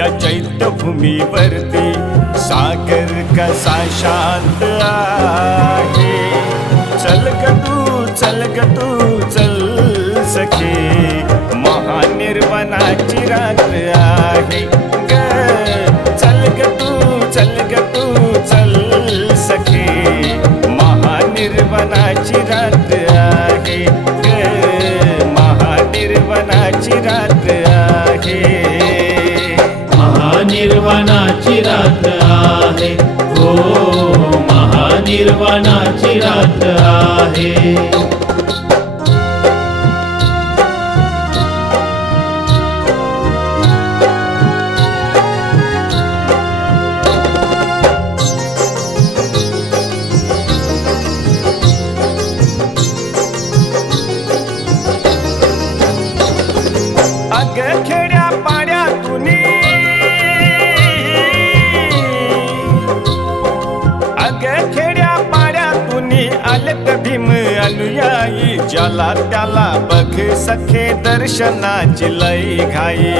या चैत्यभूमीवरती सागर कसा शांत आहे। चल ग तू चल सखे, महानिर्वाणाची रात्र आहे ग। चल ग तू चल सखे, महानिर्वाणाची रात्र आहे ग, महानिर्वाणाची रात्र आहे। महानिर्वाणाची रात्र आहे, हो महानिर्वाणाची रात्र आहे। अग खेड्या पाड्यातून, अग खेड्या पाड्यातून आलेत भीम अनुयायी। ज्याला त्याला बघ सखे दर्शनाची लई घाई।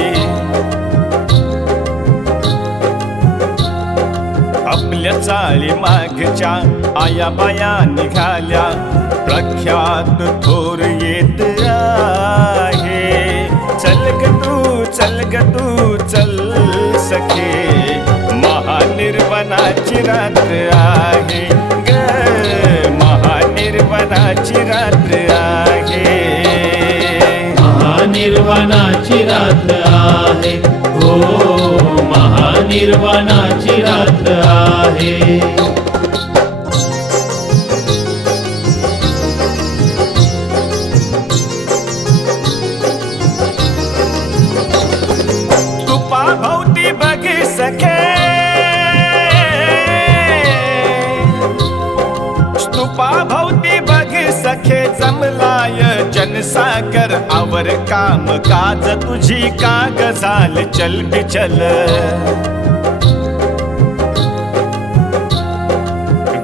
आपल्या चाळी मागच्या आया बाया निघाल्या, प्रख्यात थोर येत आहे। चल ग तू चल सखे, महानिर्वाणाची रात्र आहे ग, महानिर्वाणाची रात्र आहे। महानिर्वाणाची रात्र आहे, हो महानिर्वाणाची रात्र आहे। भोवती बघ सखे, स्तूपा भोवती बघ सखे, जमलाय जनसागर। आवर काम काज तुझी काग झाल, चल बिचल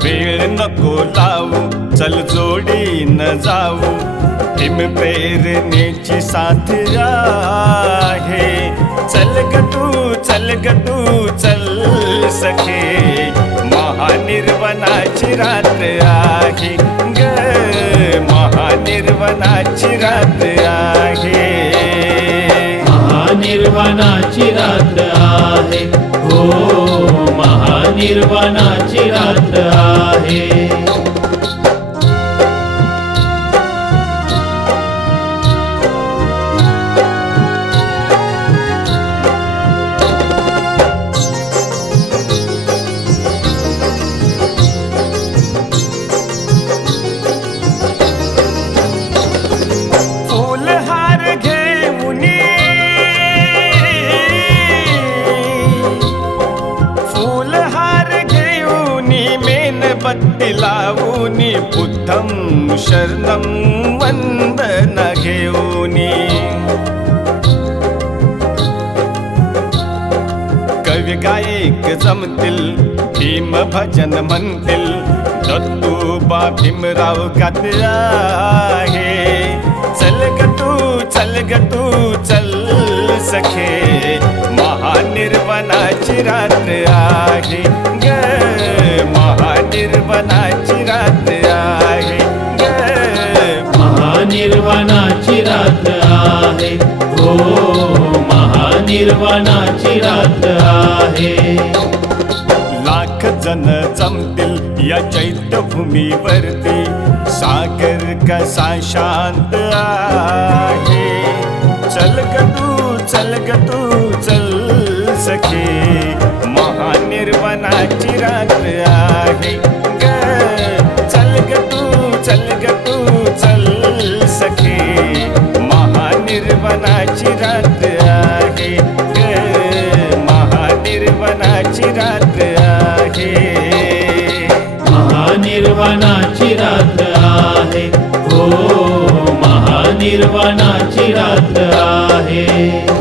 वेळ नको लावू, चल जोडी न जाऊ। भीम प्रेरणेची साथ आहे। चल ग तू चल सखे, महानिर्वाणाची रात्र आहे ग, महानिर्वाणाची रात्र आहे। महानिर्वाणाची रात्र आहे, हो महानिर्वाणाची रात्र आहे। बत्ती लावूनी, बुद्धं शरणं वंदन घेऊनी। कवी गायक जमतील, भीम भजन म्हणतील, दत्तूबा भीमराव गात आहे। चल ग तू चल सखे, महानिर्वाणाची रात्र आहे ग, महानिर्वाणाची रात्र आहे ग, महानिर्वाणाची रात्र आहे, हो महानिर्वाणाची रात्र आहे। लाख जन जमतील या चैत्यभूमीवरती, सागर कसा शांत आहे। चल ग तू चल सखे, महानिर्वाणाची रात्र आहे ग। चल ग तू चल सखे, महानिर्वाणाची रात्र आहे ग, महानिर्वाणाची रात्र आहे। महानिर्वाणाची रात्र आहे, हो महानिर्वाणाची रात्र आहे।